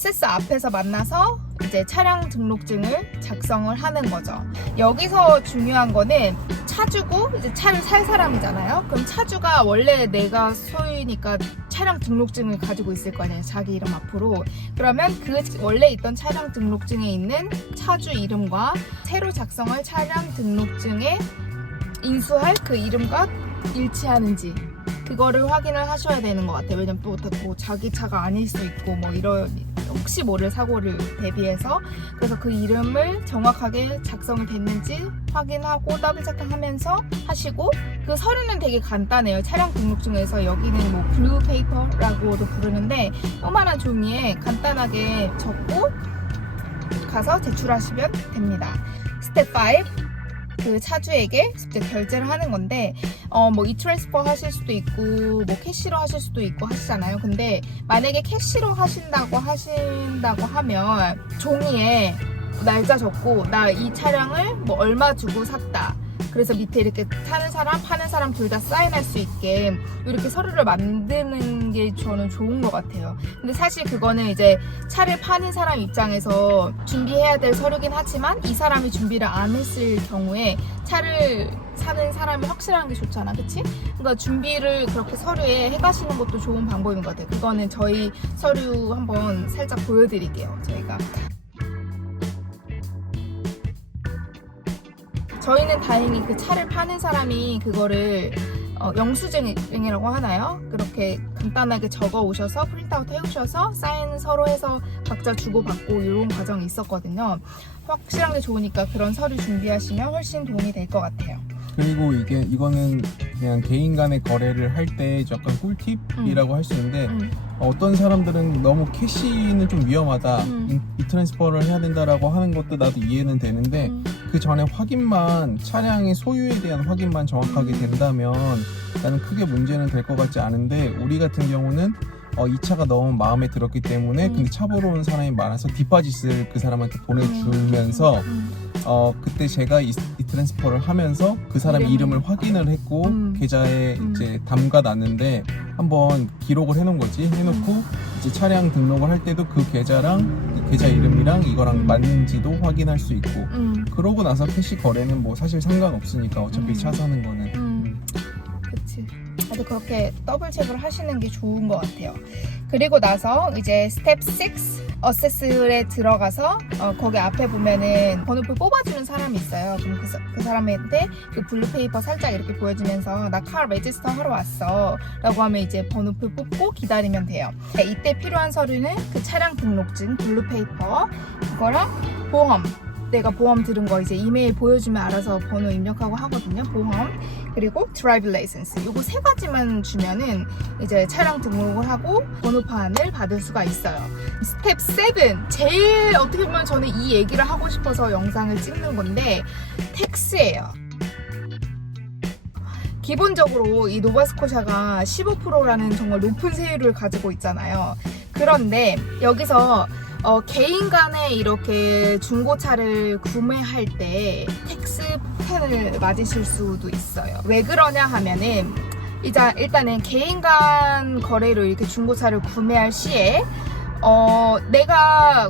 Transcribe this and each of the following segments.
어세스 앞에서 만나서 이제 차량 등록증을 작성을 하는 거죠. 여기서 중요한 거는 차주고 이제 차를 살 사람이잖아요. 그럼 차주가 원래 내가 소유니까 차량 등록증을 가지고 있을 거 아니에요. 자기 이름 앞으로. 그러면 그 원래 있던 차량 등록증에 있는 차주 이름과 새로 작성할 차량 등록증에 인수할 그 이름과 일치하는지 그거를 확인을 하셔야 되는 것 같아요. 왜냐면 또 자기 차가 아닐 수 있고 뭐 이런 혹시 모를 사고를 대비해서 그래서 그 이름을 정확하게 작성이 됐는지 확인하고 더블 체크하면서 하시고 그 서류는 되게 간단해요. 차량 등록증에서 여기는 뭐 블루 페이퍼라고도 부르는데 요만한 종이에 간단하게 적고 가서 제출하시면 됩니다. 스텝 5 그 차주에게 직접 결제를 하는 건데 뭐 이트랜스퍼 하실 수도 있고 뭐 캐시로 하실 수도 있고 하시잖아요. 근데 만약에 캐시로 하신다고 하면 종이에 날짜 적고 나 이 차량을 뭐 얼마 주고 샀다. 그래서 밑에 이렇게 사는 사람, 파는 사람 둘 다 사인할 수 있게 이렇게 서류를 만드는 게 저는 좋은 것 같아요. 근데 사실 그거는 이제 차를 파는 사람 입장에서 준비해야 될 서류긴 하지만 이 사람이 준비를 안 했을 경우에 차를 사는 사람이 확실한 게 좋잖아, 그치? 그러니까 준비를 그렇게 서류에 해가시는 것도 좋은 방법인 것 같아요. 그거는 저희 서류 한번 살짝 보여드릴게요, 저희가. 저희는 다행히 그 차를 파는 사람이 그거를 영수증이라고 하나요? 그렇게 간단하게 적어 오셔서 프린트아웃 해오셔서 사인 서로 해서 각자 주고받고 이런 과정이 있었거든요. 확실한 게 좋으니까 그런 서류 준비하시면 훨씬 도움이 될 것 같아요. 그리고 이거는 그냥 개인 간의 거래를 할 때 약간 꿀팁이라고 할 수 있는데 어떤 사람들은 너무 캐시는 좀 위험하다 이 트랜스퍼를 해야 된다라고 하는 것도 나도 이해는 되는데 그 전에 확인만 차량의 소유에 대한 확인만 정확하게 된다면 나는 크게 문제는 될 것 같지 않은데 우리 같은 경우는 이 차가 너무 마음에 들었기 때문에 근데 차 보러 온 사람이 많아서 디파짓을 그 사람한테 보내주면서 그때 제가 이 트랜스퍼를 하면서 그 사람 이름을 확인을 했고 계좌에 이제 담가놨는데 한번 기록을 해놓은 거지. 해놓고 이제 차량 등록을 할 때도 그 계좌랑 그 계좌 이름이랑 이거랑 맞는지도 확인할 수 있고 그러고 나서 캐시 거래는 뭐 사실 상관없으니까 어차피 차 사는 거는 그치. 다들 그렇게 더블 체크를 하시는 게 좋은 것 같아요. 그리고 나서 이제 스텝 6 어세스에 들어가서 거기 앞에 보면은 번호표 뽑아주는 사람이 있어요. 그럼 그 사람한테 그 블루 페이퍼 살짝 이렇게 보여주면서 나 카 레지스터 하러 왔어 라고 하면 이제 번호표 뽑고 기다리면 돼요. 네, 이때 필요한 서류는 그 차량 등록증 블루 페이퍼 그거랑 보험 내가 보험 들은 거 이제 이메일 보여주면 알아서 번호 입력하고 하거든요. 보험 그리고 드라이브 라이센스 요거 세 가지만 주면은 이제 차량 등록을 하고 번호판을 받을 수가 있어요. 스텝 7 제일 어떻게 보면 저는 이 얘기를 하고 싶어서 영상을 찍는 건데 텍스예요. 기본적으로 이 노바스코샤가 15%라는 정말 높은 세율을 가지고 있잖아요. 그런데 여기서 개인 간에 이렇게 중고차를 구매할 때 텍스 폭탄을 맞으실 수도 있어요. 왜 그러냐 하면은 일단은 개인 간 거래로 이렇게 중고차를 구매할 시에 내가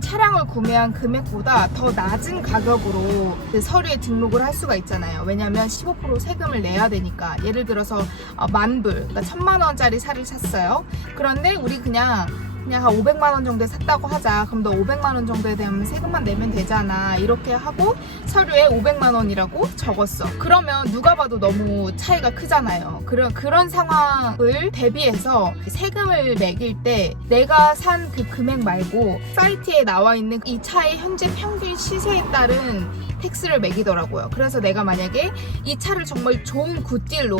차량을 구매한 금액보다 더 낮은 가격으로 그 서류에 등록을 할 수가 있잖아요. 왜냐면 15% 세금을 내야 되니까. 예를 들어서 10,000불, 그러니까 1,000만원짜리 차를 샀어요. 그런데 우리 그냥 한 500만원 정도에 샀다고 하자. 그럼 너 500만원 정도에 대한 세금만 내면 되잖아. 이렇게 하고 서류에 500만원이라고 적었어. 그러면 누가 봐도 너무 차이가 크잖아요. 그런 상황을 대비해서 세금을 매길 때 내가 산 그 금액 말고 사이트에 나와 있는 이 차의 현재 평균 시세에 따른 텍스를 매기더라고요. 그래서 내가 만약에 이 차를 정말 좋은 굿딜로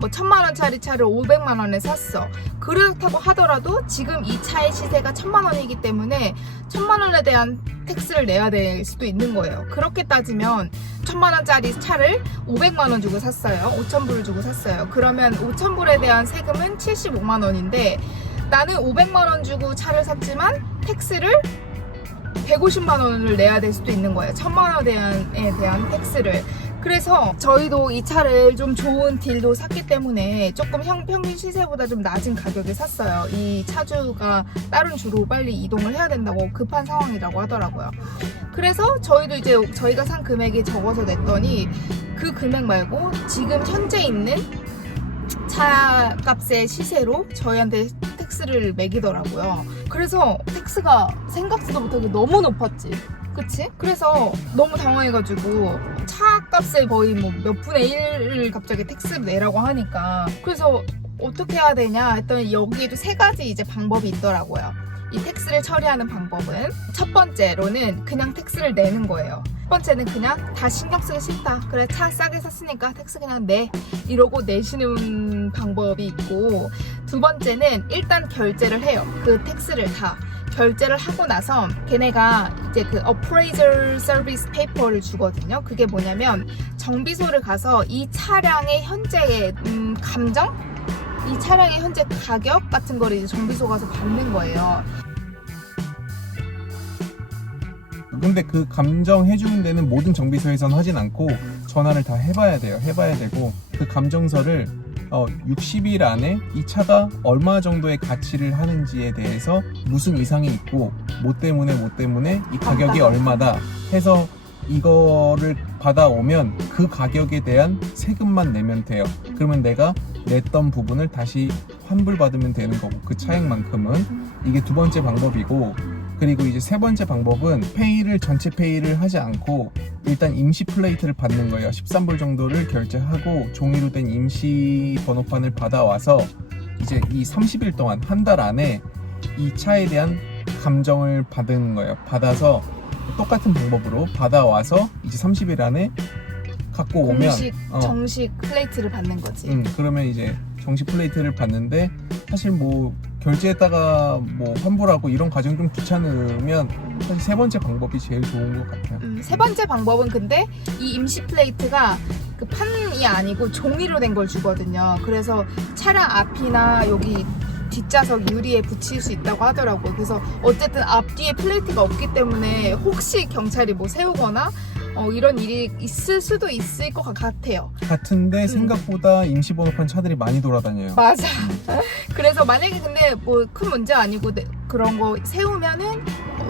뭐 1,000만원짜리 차를 500만원에 샀어. 그렇다고 하더라도 지금 이 차의 시세가 1,000만원이기 때문에 1,000만원에 대한 텍스를 내야 될 수도 있는 거예요. 그렇게 따지면 1,000만원짜리 차를 500만원 주고 샀어요. 5,000불을 주고 샀어요. 그러면 5,000불에 대한 세금은 75만원인데 나는 500만원 주고 차를 샀지만 텍스를 150만원을 내야 될 수도 있는 거예요. 1,000만원에 대한 텍스를. 그래서 저희도 이 차를 좀 좋은 딜로 샀기 때문에 조금 평균 시세보다 좀 낮은 가격에 샀어요. 이 차주가 다른 주로 빨리 이동을 해야 된다고 급한 상황이라고 하더라고요. 그래서 저희도 이제 저희가 산 금액이 적어서 냈더니 그 금액 말고 지금 현재 있는 차 값의 시세로 저희한테 텍스를 매기더라고요. 그래서 텍스가 생각지도 못하게 너무 높았지. 그치? 그래서 너무 당황해가지고 차 값을 거의 뭐 몇 분의 1을 갑자기 텍스를 내라고 하니까 그래서 어떻게 해야 되냐 했더니 여기에도 3가지 이제 방법이 있더라고요. 이 텍스를 처리하는 방법은 첫 번째로는 그냥 텍스를 내는 거예요. 첫 번째는 그냥 다 신경 쓰기 싫다. 그래 차 싸게 샀으니까 텍스 그냥 내. 이러고 내시는 방법이 있고 두 번째는 일단 결제를 해요. 그 텍스를 다. 결제를 하고 나서 걔네가 이제 그 appraiser service paper를 주거든요. 그게 뭐냐면 정비소를 가서 이 차량의 현재의 감정? 이 차량의 현재 가격 같은 거를 이제 정비소 가서 받는 거예요. 근데 그 감정해주는 데는 모든 정비소에서는 하진 않고 전화를 다 해봐야 돼요. 해봐야 되고 그 감정서를 60일 안에 이 차가 얼마 정도의 가치를 하는지에 대해서 무슨 이상이 있고 뭐 때문에 이 가격이 얼마다 해서 이거를 받아오면 그 가격에 대한 세금만 내면 돼요. 그러면 내가 냈던 부분을 다시 환불받으면 되는 거고 그 차액만큼은. 이게 두 번째 방법이고, 그리고 이제 세 번째 방법은 전체 페이를 하지 않고 일단 임시 플레이트를 받는 거예요. 13불 정도를 결제하고 종이로 된 임시 번호판을 받아와서 이제 이 30일 동안 한 달 안에 이 차에 대한 감정을 받는 거예요. 받아서 똑같은 방법으로 받아와서 이제 30일 안에 갖고 오면 정식 플레이트를 받는 거지. 그러면 이제 정식 플레이트를 받는데 사실 뭐 결제했다가 뭐 환불하고 이런 과정 좀 귀찮으면 사실 세 번째 방법이 제일 좋은 것 같아요. 세 번째 방법은 근데 이 임시 플레이트가 그 판이 아니고 종이로 된 걸 주거든요. 그래서 차량 앞이나 여기 뒷좌석 유리에 붙일 수 있다고 하더라고요. 그래서 어쨌든 앞뒤에 플레이트가 없기 때문에 혹시 경찰이 뭐 세우거나 이런 일이 있을 수도 있을 것 같아요. 같은데 생각보다 임시번호판 차들이 많이 돌아다녀요. 맞아. 그래서 만약에 근데 뭐 큰 문제 아니고 그런 거 세우면은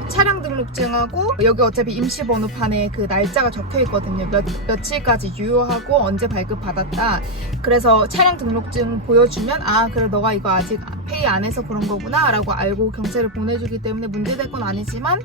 차량 등록증하고 여기 어차피 임시번호판에 그 날짜가 적혀 있거든요. 며칠까지 유효하고 언제 발급받았다. 그래서 차량 등록증 보여주면 그래 너가 이거 아직 페이 안 해서 그런 거구나 라고 알고 경찰에 보내주기 때문에 문제될 건 아니지만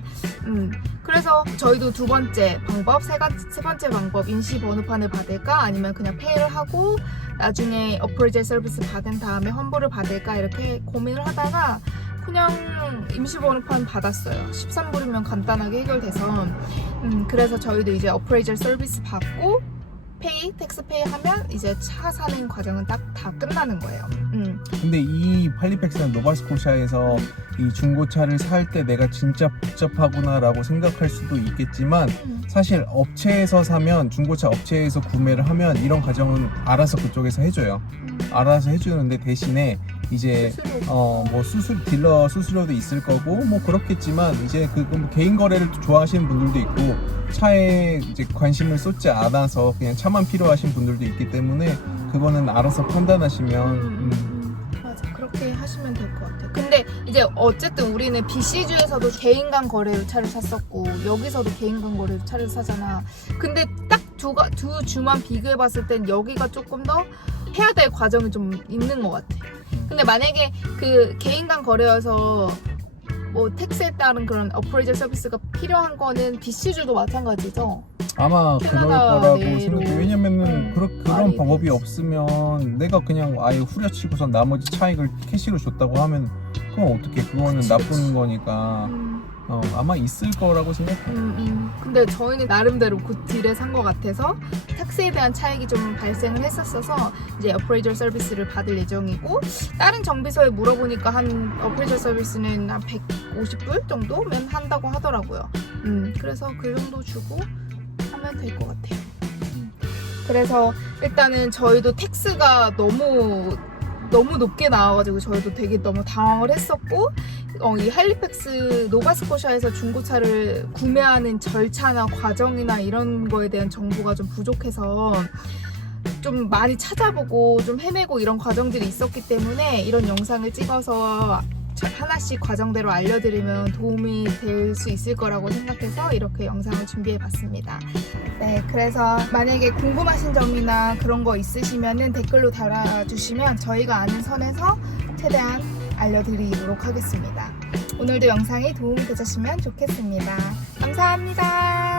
그래서 저희도 두 번째 방법, 세 번째 방법 임시번호판을 받을까 아니면 그냥 페이를 하고 나중에 어프레이저 서비스 받은 다음에 환불을 받을까 이렇게 고민을 하다가 그냥 임시번호판 받았어요. 13불이면 간단하게 해결돼서 그래서 저희도 이제 어프레이저 서비스 받고 텍스 페이 하면 이제 차 사는 과정은 딱 다 끝나는 거예요. 근데 이 할리팩스는 노바스코샤에서 이 중고차를 살 때 내가 진짜 복잡하구나 라고 생각할 수도 있겠지만 사실 업체에서 사면 중고차 업체에서 구매를 하면 이런 과정은 알아서 그쪽에서 해줘요. 알아서 해주는데 대신에 이제 뭐 딜러 수수료도 있을 거고 뭐 그렇겠지만 이제 그 개인 거래를 좋아하시는 분들도 있고 차에 이제 관심을 쏟지 않아서 그냥 차만 필요하신 분들도 있기 때문에 그거는 알아서 판단하시면 맞아, 그렇게 하시면 될 것 같아요. 근데 이제 어쨌든 우리는 BC주에서도 개인 간 거래로 차를 샀었고 여기서도 개인 간 거래로 차를 사잖아. 근데 딱 두 주만 비교해 봤을 땐 여기가 조금 더 해야 될 과정이 좀 있는 것 같아. 근데 만약에 그 개인 간 거래여서 뭐 텍스에 따른 그런 어프레이저 서비스가 필요한 거는 BC주도 마찬가지죠. 아마 그럴 거라고 생각해요. 왜냐면은 그런 방법이 되지. 없으면 내가 그냥 아예 후려치고서 나머지 차익을 캐시로 줬다고 하면 그럼 어떻게 그거는 나쁜 거니까 아마 있을 거라고 생각해요. 근데 저희는 나름대로 그 딜에 산 것 같아서 텍스에 대한 차익이 좀 발생을 했었어서 이제 어프레이저 서비스를 받을 예정이고 다른 정비소에 물어보니까 한 어프레이저 서비스는 한 150불 정도면 한다고 하더라고요. 그래서 그 정도 주고 하면 될 것 같아요. 그래서 일단은 저희도 텍스가 너무 높게 나와가지고 저희도 되게 너무 당황을 했었고 이 할리팩스 노바스코샤에서 중고차를 구매하는 절차나 과정이나 이런 거에 대한 정보가 좀 부족해서 좀 많이 찾아보고 좀 헤매고 이런 과정들이 있었기 때문에 이런 영상을 찍어서 하나씩 과정대로 알려드리면 도움이 될 수 있을 거라고 생각해서 이렇게 영상을 준비해 봤습니다. 네, 그래서 만약에 궁금하신 점이나 그런 거 있으시면은 댓글로 달아주시면 저희가 아는 선에서 최대한 알려드리도록 하겠습니다. 오늘도 영상이 도움이 되셨으면 좋겠습니다. 감사합니다.